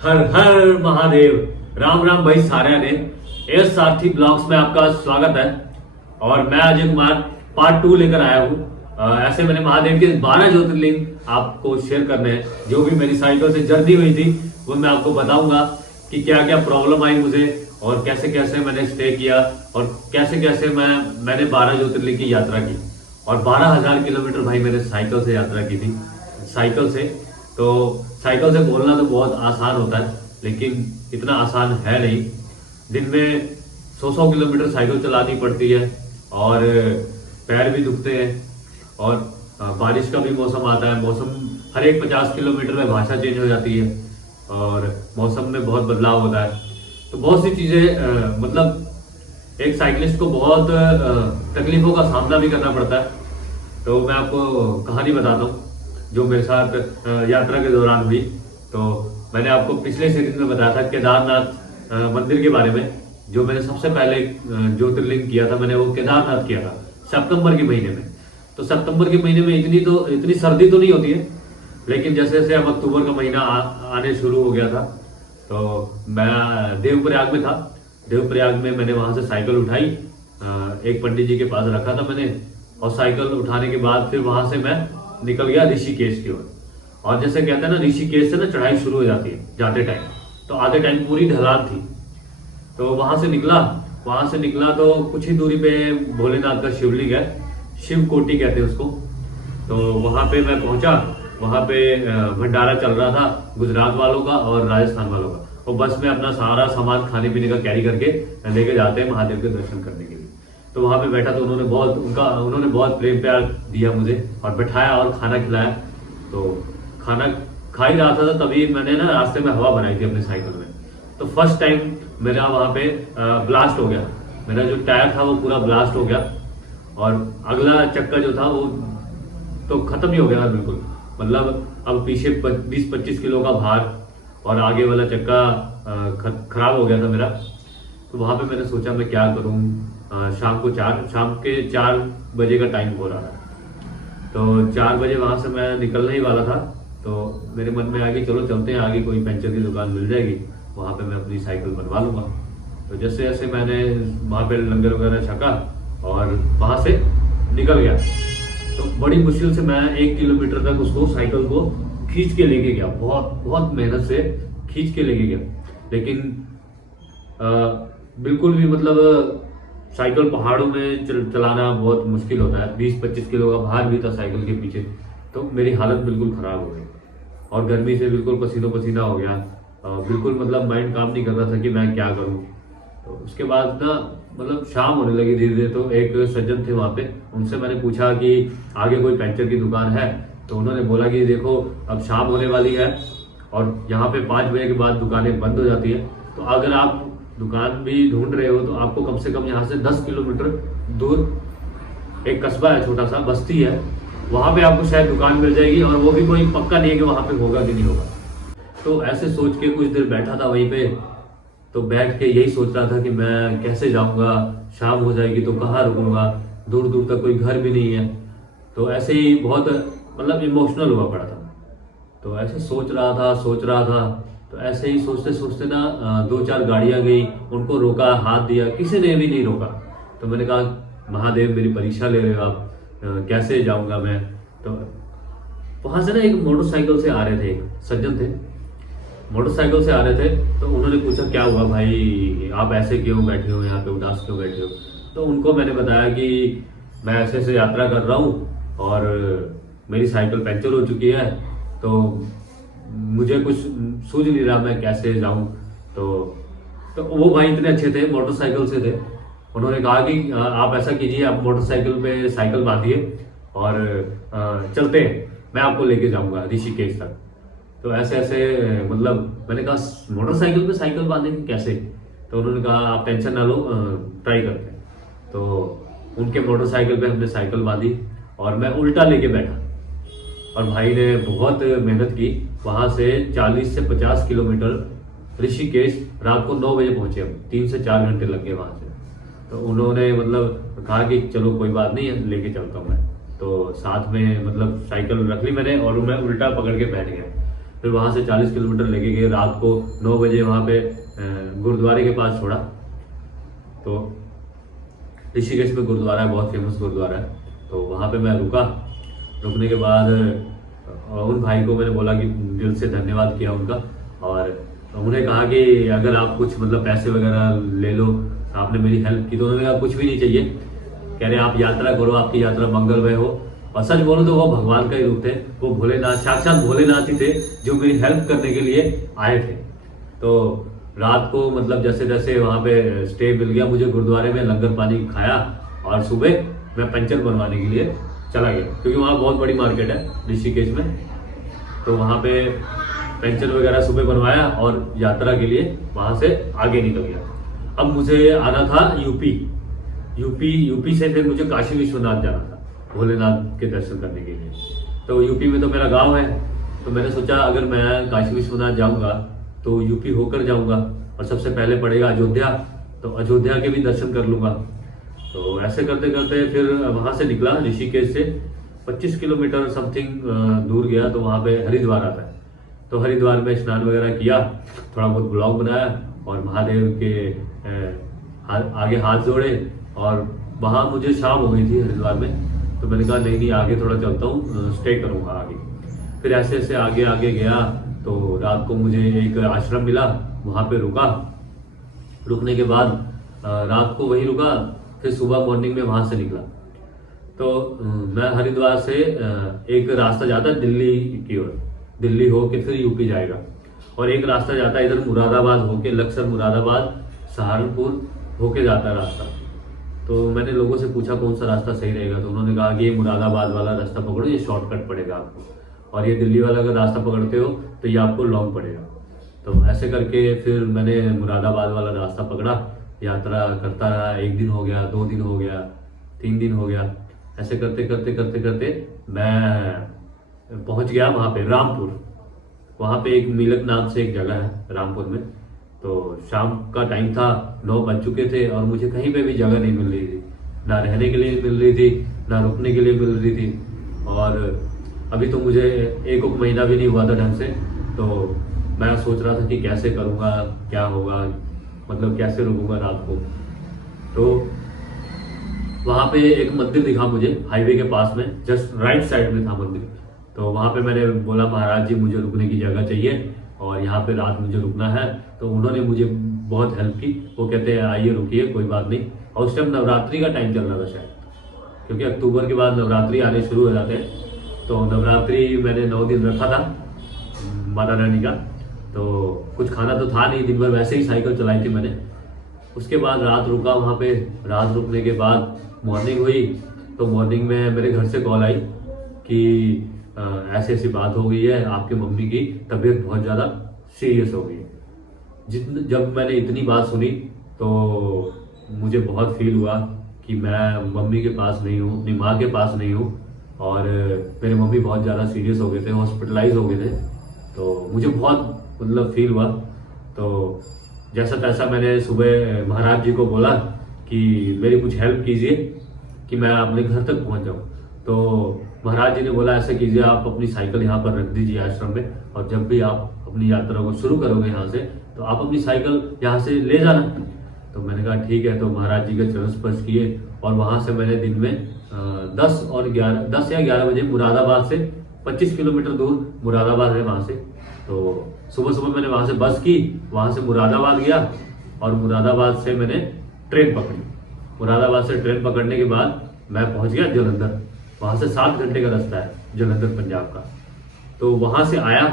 हर हर महादेव। राम राम भाई सारे ने। एस सारथी ब्लॉग्स में आपका स्वागत है। और मैं अजय कुमार पार्ट 2 लेकर आया हूँ। ऐसे मैंने महादेव के 12 ज्योतिर्लिंग आपको शेयर करने हैं। जो भी मेरी साइटों से जर्नी हुई थी वो मैं आपको बताऊंगा कि क्या क्या प्रॉब्लम आई मुझे और कैसे कैसे मैंने स्टे किया और कैसे कैसे मैंने 12 ज्योतिर्लिंग की यात्रा की। और 12,000 किलोमीटर भाई मैंने साइकिल से यात्रा की थी। साइकिल से तो साइकिल से बोलना तो बहुत आसान होता है लेकिन इतना आसान है नहीं। दिन में 100 किलोमीटर साइकिल चलानी पड़ती है और पैर भी दुखते हैं। और बारिश का भी मौसम आता है। मौसम हर एक 50 किलोमीटर में भाषा चेंज हो जाती है और मौसम में बहुत बदलाव होता है। तो बहुत सी चीज़ें मतलब एक साइकिलिस्ट को बहुत तकलीफों का सामना भी करना पड़ता है। तो मैं आपको कहानी बताता हूँ जो मेरे साथ यात्रा के दौरान हुई। तो मैंने आपको पिछले सीरीज में बताया था केदारनाथ मंदिर के बारे में। जो मैंने सबसे पहले ज्योतिर्लिंग किया था मैंने वो केदारनाथ किया था सितंबर के महीने में। तो सितंबर के महीने में इतनी सर्दी तो नहीं होती है लेकिन जैसे जैसे अब अक्टूबर का महीना आने शुरू हो गया था तो मैं देवप्रयाग में था। देवप्रयाग में मैंने वहां से साइकिल उठाई, एक पंडित जी के पास रखा था मैंने। और साइकिल उठाने के बाद फिर वहां से मैं निकल गया ऋषिकेश की ओर। और जैसे कहते हैं ना ऋषिकेश से ना चढ़ाई शुरू हो जाती है जाते टाइम। तो आधे टाइम पूरी ढलान थी। तो वहां से निकला तो कुछ ही दूरी पे भोलेनाथ का शिवलिंग है, शिव कोटि कहते हैं उसको। तो वहां पे मैं पहुंचा। वहां पे भंडारा चल रहा था गुजरात वालों का और राजस्थान वालों का। और बस में अपना सारा सामान खाने पीने का कैरी करके लेके जाते हैं महादेव के दर्शन करने के लिए। तो वहां पे बैठा तो उन्होंने बहुत प्रेम प्यार दिया मुझे और बैठाया और खाना खिलाया। तो खाना खा ही रहा था तभी मैंने ना रास्ते में हवा बनाई थी अपनी साइकिल में। तो फर्स्ट टाइम मेरा वहां पे ब्लास्ट हो गया। मेरा जो टायर था वो पूरा ब्लास्ट हो गया और अगला चक्का जो था वो तो खत्म ही हो गया था बिल्कुल। मतलब अब पीछे 20-25 किलो का भार और आगे वाला चक्का खराब हो गया था मेरा। तो वहां पे मैंने सोचा मैं क्या करूं। शाम के 4 बजे का टाइम हो रहा था। तो 4 बजे वहां से मैं निकलने ही वाला था। तो मेरे मन में आ गई चलो चलते हैं आगे, कोई पंचर की दुकान मिल जाएगी वहां पे मैं अपनी साइकिल बनवा लूंगा। तो जैसे जैसे मैंने वहां पे लंगर वगैरह छका और वहां से निकल गया। तो बड़ी मुश्किल से मैं 1 किलोमीटर तक उसको साइकिल को खींच के लेके गया। बहुत बहुत मेहनत से खींच के लेके गया लेकिन बिल्कुल भी मतलब साइकिल पहाड़ों में चलाना बहुत मुश्किल होता है। 20-25 किलो का भार भी था साइकिल के पीछे। तो मेरी हालत बिल्कुल खराब हो गई और गर्मी से बिल्कुल पसीनो पसीना हो गया। बिल्कुल मतलब माइंड काम नहीं कर रहा था कि मैं क्या करूं। तो उसके बाद ना मतलब शाम होने लगी धीरे धीरे। तो एक सज्जन थे वहां पे, उनसे मैंने पूछा कि आगे कोई पंचर की दुकान है। तो उन्होंने बोला कि देखो अब शाम होने वाली है और यहाँ पे 5 बजे के बाद दुकानें बंद हो जाती है। तो अगर आप दुकान भी ढूंढ रहे हो तो आपको कम से कम यहाँ से 10 किलोमीटर दूर एक कस्बा है, छोटा सा बस्ती है, वहां पे आपको शायद दुकान मिल जाएगी। और वो भी कोई पक्का नहीं है कि वहां पे होगा कि नहीं होगा। तो ऐसे सोच के कुछ देर बैठा था वहीं पे। तो बैठ के यही सोच रहा था कि मैं कैसे जाऊंगा, शाम हो जाएगी तो कहाँ रुकूंगा, दूर दूर तक कोई घर भी नहीं है। तो ऐसे ही बहुत मतलब इमोशनल हुआ पड़ा था। तो ऐसे सोच रहा था। तो ऐसे ही सोचते सोचते ना 2-4 गाड़ियां गई, उनको रोका, हाथ दिया, किसी ने भी नहीं रोका। तो मैंने कहा महादेव मेरी परीक्षा ले रहे हो आप, कैसे जाऊंगा मैं। तो वहां से ना एक मोटरसाइकिल से आ रहे थे, एक सज्जन थे मोटरसाइकिल से आ रहे थे। तो उन्होंने पूछा क्या हुआ भाई, आप ऐसे क्यों बैठे हो यहाँ पे, उदास क्यों बैठे हो। तो उनको मैंने बताया कि मैं ऐसे ऐसे यात्रा कर रहा हूँ और मेरी साइकिल पंचर हो चुकी है। तो मुझे कुछ सूझ नहीं रहा मैं कैसे जाऊं। तो वो भाई इतने अच्छे थे, मोटरसाइकिल से थे। उन्होंने कहा कि आप ऐसा कीजिए, आप मोटरसाइकिल पे साइकिल बांधिए और चलते हैं, मैं आपको लेके जाऊंगा ऋषिकेश तक। तो ऐसे ऐसे मतलब मैंने कहा मोटरसाइकिल पे साइकिल बांधेंगे कैसे। तो उन्होंने कहा आप टेंशन ना लो, ट्राई करते हैं। तो उनके मोटरसाइकिल पे हमने साइकिल बांधी और मैं उल्टा लेके बैठा। और भाई ने बहुत मेहनत की। वहां से 40 से 50 किलोमीटर ऋषिकेश रात को 9 बजे पहुंचे हम। 3 से 4 घंटे लग गए वहां से। तो उन्होंने मतलब कहा कि चलो कोई बात नहीं है, लेके चलता हूँ मैं। तो साथ में मतलब साइकिल रख ली मैंने और मैं उल्टा पकड़ के बैठ गया। फिर वहाँ से 40 किलोमीटर लेके गए, रात को 9 बजे वहाँ पे गुरुद्वारे के पास छोड़ा। तो ऋषिकेश में गुरुद्वारा है, बहुत फेमस गुरुद्वारा है, तो वहाँ पे मैं रुका। रुकने के बाद उन भाई को मैंने बोला कि दिल से धन्यवाद किया उनका, और उन्हें कहा कि अगर आप कुछ मतलब पैसे वगैरह ले लो, आपने मेरी हेल्प की। तो उन्होंने कहा कुछ भी नहीं चाहिए, कह रहे आप यात्रा करो, आपकी यात्रा मंगलमय हो। और सच बोलो तो वो भगवान का ही रूप थे, वो भोलेनाथ, साक्षात भोलेनाथ ही थे जो मेरी हेल्प करने के लिए आए थे। तो रात को मतलब जैसे जैसे वहाँ पे स्टे मिल गया मुझे गुरुद्वारे में, लंगर पानी खाया, और सुबह मैं पंचर बनवाने के लिए चला गया, क्योंकि वहाँ बहुत बड़ी मार्केट है ऋषिकेश में। तो वहाँ पे पेंशन वगैरह सुबह बनवाया और यात्रा के लिए वहाँ से आगे निकल गया। अब मुझे आना था यूपी से फिर मुझे काशी विश्वनाथ जाना था भोलेनाथ के दर्शन करने के लिए। तो यूपी में तो मेरा गांव है, तो मैंने सोचा अगर मैं काशी विश्वनाथ जाऊंगा तो यूपी होकर जाऊंगा, और सबसे पहले पड़ेगा अयोध्या, तो अयोध्या के भी दर्शन कर लूंगा। तो ऐसे करते करते फिर वहाँ से निकला, ऋषिकेश से 25 किलोमीटर समथिंग दूर गया, तो वहाँ पे हरिद्वार आता है। तो हरिद्वार में स्नान वगैरह किया, थोड़ा बहुत ब्लॉग बनाया, और महादेव के आगे हाथ जोड़े। और वहाँ मुझे शाम हो गई थी हरिद्वार में, तो मैंने कहा नहीं आगे थोड़ा चलता हूँ, स्टे करूँगा आगे। फिर ऐसे ऐसे आगे आगे गया, तो रात को मुझे एक आश्रम मिला, वहाँ पे रुका। रुकने के बाद रात को वहीं रुका, फिर सुबह मॉर्निंग में वहाँ से निकला। तो मैं हरिद्वार से एक रास्ता जाता है दिल्ली की ओर, दिल्ली होके फिर यूपी जाएगा, और एक रास्ता जाता है इधर मुरादाबाद होके, लक्सर मुरादाबाद सहारनपुर होके जाता है रास्ता। तो मैंने लोगों से पूछा कौन सा रास्ता सही रहेगा, तो उन्होंने कहा कि ये मुरादाबाद वाला रास्ता पकड़ो, ये शॉर्टकट पड़ेगा आपको, और ये दिल्ली वाला अगर रास्ता पकड़ते हो तो ये आपको लॉन्ग पड़ेगा। तो ऐसे करके फिर मैंने मुरादाबाद वाला रास्ता पकड़ा, यात्रा करता रहा। 1 दिन हो गया, 2 दिन हो गया, 3 दिन हो गया। ऐसे करते करते करते करते मैं पहुंच गया वहाँ पे रामपुर। वहाँ पे एक मिलक नाम से एक जगह है रामपुर में। तो शाम का टाइम था, 9 बज चुके थे, और मुझे कहीं पे भी जगह नहीं मिल रही थी, ना रहने के लिए मिल रही थी, ना रुकने के लिए मिल रही थी। और अभी तो मुझे 1 महीना भी नहीं हुआ था ढंग से। तो मैं सोच रहा था कि कैसे करूँगा, क्या होगा, मतलब कैसे रुकूंगा रात को। तो वहाँ पे एक मंदिर दिखा मुझे हाईवे के पास में, जस्ट राइट साइड में था मंदिर। तो वहाँ पे मैंने बोला महाराज जी मुझे रुकने की जगह चाहिए, और यहाँ पे रात मुझे रुकना है। तो उन्होंने मुझे बहुत हेल्प की, वो कहते हैं आइए रुकिए, कोई बात नहीं। और उस टाइम नवरात्रि का टाइम चल रहा था शायद, क्योंकि अक्टूबर के बाद नवरात्रि आने शुरू हो जाते हैं। तो नवरात्रि मैंने 9 दिन रखा था माता रानी का। तो कुछ खाना तो था नहीं, दिन भर वैसे ही साइकिल चलाई थी मैंने। उसके बाद रात रुका वहाँ पे। रात रुकने के बाद मॉर्निंग हुई, तो मॉर्निंग में मेरे घर से कॉल आई कि ऐसी ऐसी बात हो गई है, आपके मम्मी की तबीयत बहुत ज़्यादा सीरियस हो गई है। जब मैंने इतनी बात सुनी तो मुझे बहुत फील हुआ कि मैं मम्मी के पास नहीं हूँ, अपनी माँ के पास नहीं हूँ, और मेरे मम्मी बहुत ज़्यादा सीरियस हो गए थे, हॉस्पिटलाइज हो गए थे। तो मुझे बहुत मतलब फील हुआ। तो जैसा तैसा मैंने सुबह महाराज जी को बोला कि मेरी कुछ हेल्प कीजिए कि मैं अपने घर तक पहुंच जाऊं। तो महाराज जी ने बोला ऐसा कीजिए, आप अपनी साइकिल यहाँ पर रख दीजिए आश्रम में, और जब भी आप अपनी यात्रा को शुरू करोगे यहाँ से, तो आप अपनी साइकिल यहाँ से ले जाना। तो मैंने कहा ठीक है। तो महाराज जी के चरण स्पर्श किए, और वहाँ से मैंने दिन में 10 या 11 बजे मुरादाबाद से 25 किलोमीटर दूर मुरादाबाद है वहाँ से। तो सुबह सुबह मैंने वहाँ से बस की, वहाँ से मुरादाबाद गया, और मुरादाबाद से मैंने ट्रेन पकड़ी। मुरादाबाद से ट्रेन पकड़ने के बाद मैं पहुँच गया जलंधर। वहाँ से 7 घंटे का रास्ता है जलंधर पंजाब का। तो वहाँ से आया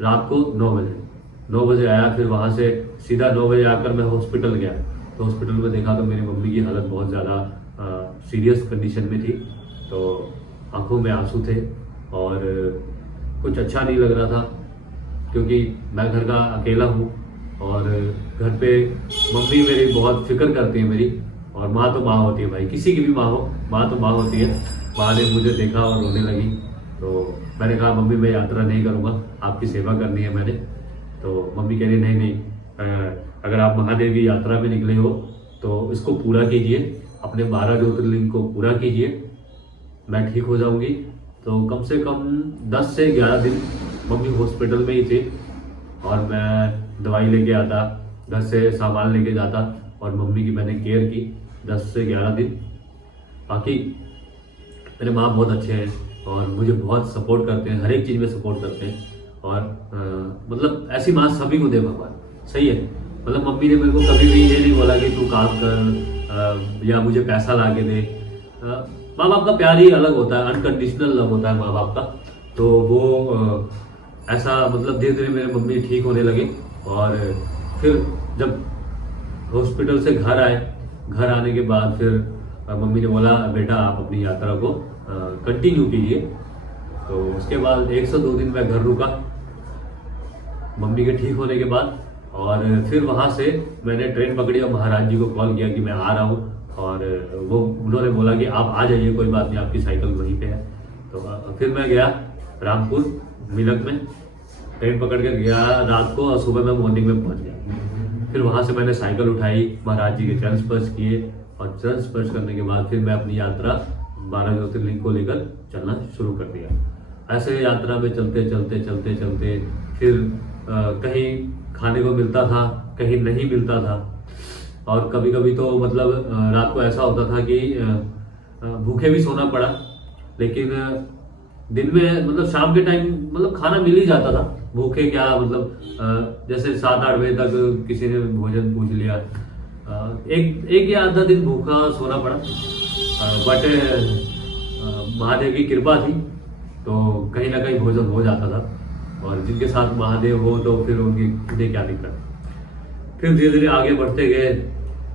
रात को 9 बजे आया। फिर वहाँ से सीधा 9 बजे आकर मैं हॉस्पिटल गया। तो हॉस्पिटल में देखा तो मेरी मम्मी की हालत बहुत ज़्यादा सीरियस कंडीशन में थी। तो आंखों में आंसू थे, और कुछ अच्छा नहीं लग रहा था, क्योंकि मैं घर का अकेला हूँ, और घर पे मम्मी मेरी बहुत फिक्र करती है मेरी। और माँ तो माँ होती है भाई, किसी की भी माँ हो, माँ तो माँ होती है। माँ ने मुझे देखा और रोने लगी। तो मैंने कहा मम्मी मैं यात्रा नहीं करूँगा, आपकी सेवा करनी है मैंने। तो मम्मी कह रही नहीं, अगर आप महादेव की यात्रा में निकले हो तो इसको पूरा कीजिए, अपने 12 ज्योतिर्लिंग को पूरा कीजिए, मैं ठीक हो जाऊंगी। तो कम से कम 10 से 11 दिन मम्मी हॉस्पिटल में ही थी और मैं दवाई लेके आता, घर से सामान लेके जाता और मम्मी की मैंने केयर की 10 से 11 दिन। बाकी मेरे माँ बहुत अच्छे हैं और मुझे बहुत सपोर्ट करते हैं, हर एक चीज़ में सपोर्ट करते हैं। और मतलब ऐसी माँ सभी को दे भगवान, सही है। मतलब मम्मी ने मेरे को कभी भी ये नहीं बोला कि तू काम कर या मुझे पैसा ला के दे। माँ बाप का प्यार ही अलग होता है, अनकंडीशनल लव होता है माँ बाप का। तो वो ऐसा मतलब धीरे धीरे मेरे मम्मी ठीक होने लगे। और फिर जब हॉस्पिटल से घर आए, घर आने के बाद फिर मम्मी ने बोला बेटा आप अपनी यात्रा को कंटिन्यू कीजिए। तो उसके बाद 102 दिन मैं घर रुका मम्मी के ठीक होने के बाद। और फिर वहाँ से मैंने ट्रेन पकड़ी और महाराज जी को कॉल किया कि मैं आ रहा हूँ। और वो उन्होंने बोला कि आप आ जाइए, कोई बात नहीं, आपकी साइकिल वहीं पे है। तो फिर मैं गया रामपुर मिलक में, ट्रेन पकड़ कर गया रात को और सुबह मैं मॉर्निंग में पहुँच गया। फिर वहाँ से मैंने साइकिल उठाई, महाराज जी के चरण स्पर्श किए और चरण स्पर्श करने के बाद फिर मैं अपनी यात्रा 12 ज्योतिर्लिंग को लेकर चलना शुरू कर दिया। ऐसे यात्रा में चलते चलते चलते चलते फिर कहीं खाने को मिलता था, कहीं नहीं मिलता था। और कभी कभी तो मतलब रात को ऐसा होता था कि भूखे भी सोना पड़ा। लेकिन दिन में मतलब शाम के टाइम मतलब खाना मिल ही जाता था, भूखे क्या मतलब जैसे 7-8 बजे तक किसी ने भोजन पूछ लिया। एक या आधा दिन भूखा सोना पड़ा, बट महादेव की कृपा थी तो कहीं ना कहीं भोजन हो जाता था। और जिनके साथ महादेव हो तो फिर उन्हें क्या दिक्कत। फिर धीरे धीरे आगे बढ़ते गए,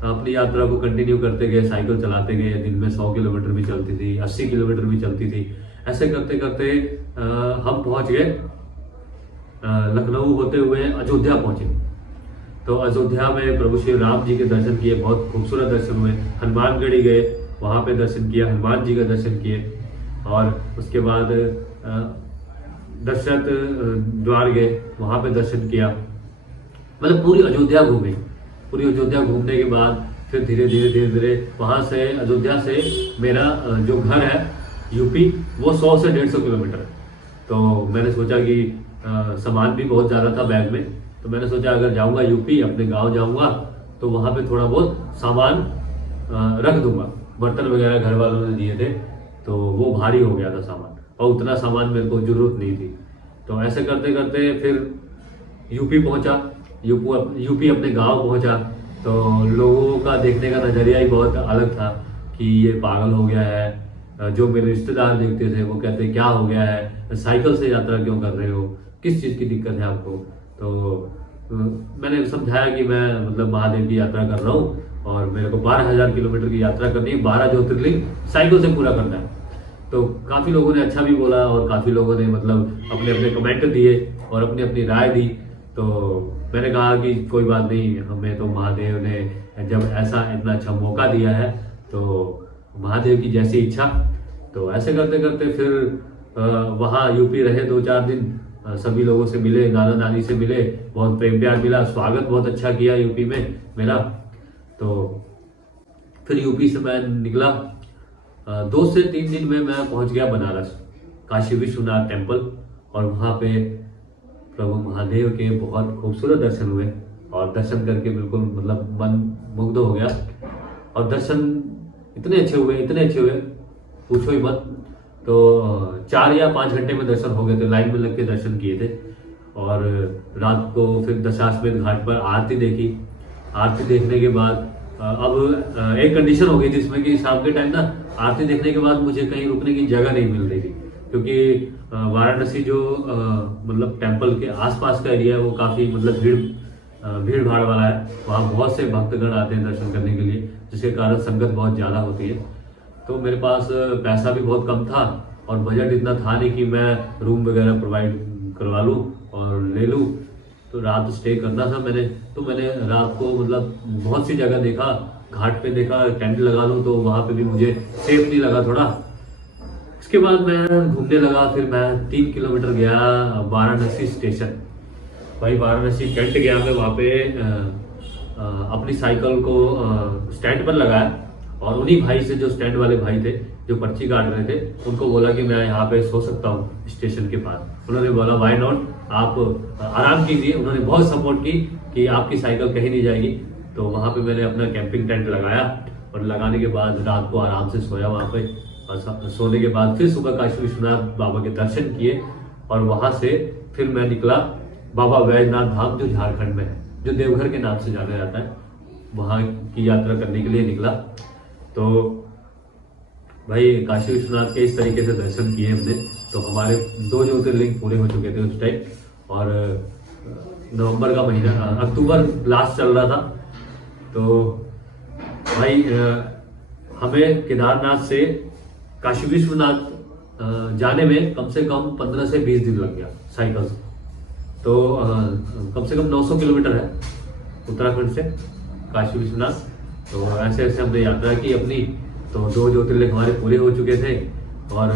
अपनी यात्रा को कंटिन्यू करते गए, साइकिल चलाते गए। दिन में 100 किलोमीटर भी चलती थी, 80 किलोमीटर भी चलती थी। ऐसे करते करते हम पहुंच गए लखनऊ होते हुए अयोध्या पहुंचे। तो अयोध्या में प्रभु श्री राम जी के दर्शन किए, बहुत खूबसूरत दर्शन हुए। हनुमानगढ़ी गए, वहाँ पे दर्शन किया, हनुमान जी का दर्शन किए। और उसके बाद दशरथ द्वार गए, वहाँ पे दर्शन किया। मतलब पूरी अयोध्या घूमे। पूरी अयोध्या घूमने के बाद फिर धीरे धीरे धीरे धीरे वहाँ से अयोध्या से मेरा जो घर है यूपी, वो 100 से 150 किलोमीटर है। तो मैंने सोचा कि सामान भी बहुत ज़्यादा था बैग में, तो मैंने सोचा अगर जाऊँगा यूपी, अपने गांव जाऊँगा तो वहाँ पे थोड़ा बहुत सामान रख दूंगा। बर्तन वगैरह घर वालों ने दिए थे तो वो भारी हो गया था सामान, और उतना सामान मेरे को जरूरत नहीं थी। तो ऐसे करते करते फिर यूपी पहुंचा, यूपी अपने गांव पहुंचा। तो लोगों का देखने का नज़रिया ही बहुत अलग था कि ये पागल हो गया है। जो मेरे रिश्तेदार देखते थे वो कहते क्या हो गया है, साइकिल से यात्रा क्यों कर रहे हो, किस चीज़ की दिक्कत है आपको। तो मैंने समझाया कि मैं मतलब महादेव की यात्रा कर रहा हूँ और मेरे को 12,000 किलोमीटर की यात्रा करनी है, 12 ज्योतिर्लिंग साइकिल से पूरा करना है। तो काफ़ी लोगों ने अच्छा भी बोला और काफ़ी लोगों ने मतलब अपने अपने कमेंट दिए और अपनी अपनी राय दी। तो मैंने कहा कि कोई बात नहीं, हमें तो महादेव ने जब ऐसा इतना अच्छा मौका दिया है तो महादेव की जैसी इच्छा। तो ऐसे करते करते फिर वहाँ यूपी रहे 2-4 दिन, सभी लोगों से मिले, नाना नानी से मिले, बहुत प्रेम प्यार मिला, स्वागत बहुत अच्छा किया यूपी में मेरा। तो फिर यूपी से मैं निकला, 2 से 3 दिन में मैं पहुंच गया बनारस, काशी विश्वनाथ टेम्पल। और वहाँ पे प्रभु महादेव के बहुत खूबसूरत दर्शन हुए और दर्शन करके बिल्कुल मतलब मन मुग्ध हो गया। और दर्शन इतने अच्छे हुए पूछो ही मत। तो 4 या 5 घंटे में दर्शन हो गए थे, लाइन में लग के दर्शन किए थे। और रात को फिर दशाश्वमेध घाट पर आरती देखी। आरती देखने के बाद अब एक कंडीशन हो गई थी इसमें कि शाम के टाइम ना आरती देखने के बाद मुझे कहीं रुकने की जगह नहीं मिल रही थी, क्योंकि वाराणसी जो मतलब टेम्पल के आसपास का एरिया है वो काफ़ी मतलब भीड़ भाड़ वाला है। वहाँ बहुत से भक्तगण आते हैं दर्शन करने के लिए, जिसके कारण संगत बहुत ज़्यादा होती है। तो मेरे पास पैसा भी बहुत कम था और बजट इतना था नहीं कि मैं रूम वगैरह प्रोवाइड करवा लूँ और ले लूँ। तो रात स्टे करना था मैंने, तो मैंने रात को मतलब बहुत सी जगह देखा, घाट पे देखा टेंट लगा लूँ, तो वहाँ पे भी मुझे सेफ नहीं लगा थोड़ा। इसके बाद मैं घूमने लगा। फिर मैं 3 किलोमीटर गया वाराणसी स्टेशन। भाई वाराणसी टेंट गया मैं वहाँ पे, अपनी साइकिल को स्टैंड पर लगाया और उन्हीं भाई से, जो स्टैंड वाले भाई थे जो पर्ची काट रहे थे, उनको बोला कि मैं यहाँ पे सो सकता हूँ स्टेशन के पास। उन्होंने बोला वाई नॉट, आप आराम कीजिए। उन्होंने बहुत सपोर्ट की कि आपकी साइकिल कहीं नहीं जाएगी। तो वहाँ पे मैंने अपना कैंपिंग टेंट लगाया और लगाने के बाद रात को आराम से सोया वहाँ पे। और सोने के बाद फिर सुबह काशी विश्वनाथ बाबा के दर्शन किए और वहाँ से फिर मैं निकला बाबा वैद्यनाथ धाम, जो झारखंड में है, जो देवघर के नाम से जाना जाता है। वहाँ की यात्रा करने के लिए निकला। तो भाई काशी विश्वनाथ के इस तरीके से दर्शन किए हमने। तो हमारे 2 ज्योतिर्लिंग पूरे हो चुके थे उस टाइम। और नवंबर का महीना, अक्टूबर लास्ट चल रहा था। तो भाई हमें केदारनाथ से काशी विश्वनाथ जाने में कम से कम 15 से 20 दिन लग गया साइकिल से। तो कम से कम 900 किलोमीटर है उत्तराखंड से काशी विश्वनाथ। तो ऐसे ऐसे हमने यात्रा की अपनी। तो 2 ज्योतिर्लिंग हमारे पूरे हो चुके थे। और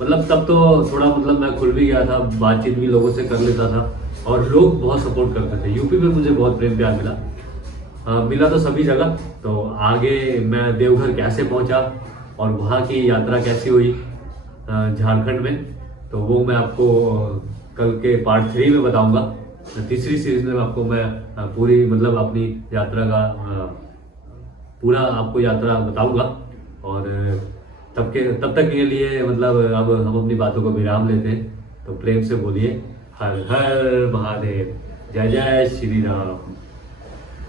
मतलब तब तो थोड़ा मतलब मैं खुल भी गया था, बातचीत भी लोगों से कर लेता था और लोग बहुत सपोर्ट करते थे। यूपी में मुझे बहुत प्रेम प्यार मिला तो सभी जगह। तो आगे मैं देवघर कैसे पहुंचा और वहाँ की यात्रा कैसी हुई झारखंड में, तो वो मैं आपको कल के पार्ट 3 में बताऊंगा। तीसरी सीरीज में आपको मैं पूरी मतलब अपनी यात्रा का पूरा आपको यात्रा बताऊंगा। और तब तक के लिए मतलब अब हम अपनी बातों को विराम लेते हैं। तो प्रेम से बोलिए हर हर महादेव, जय जय श्री राम।